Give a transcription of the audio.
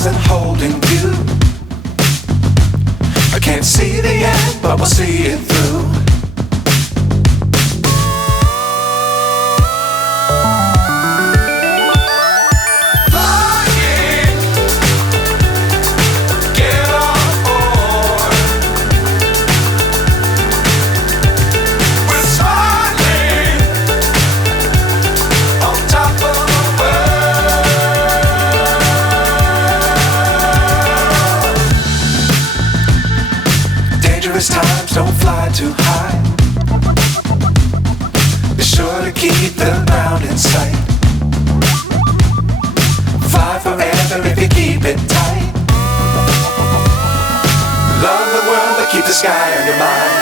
stars and holding you. I can't see the end, but we'll see it through. Times don't fly too high. Be sure to keep the ground in sight. Fly forever if you keep it tight. Love the world but keep the sky on your mind.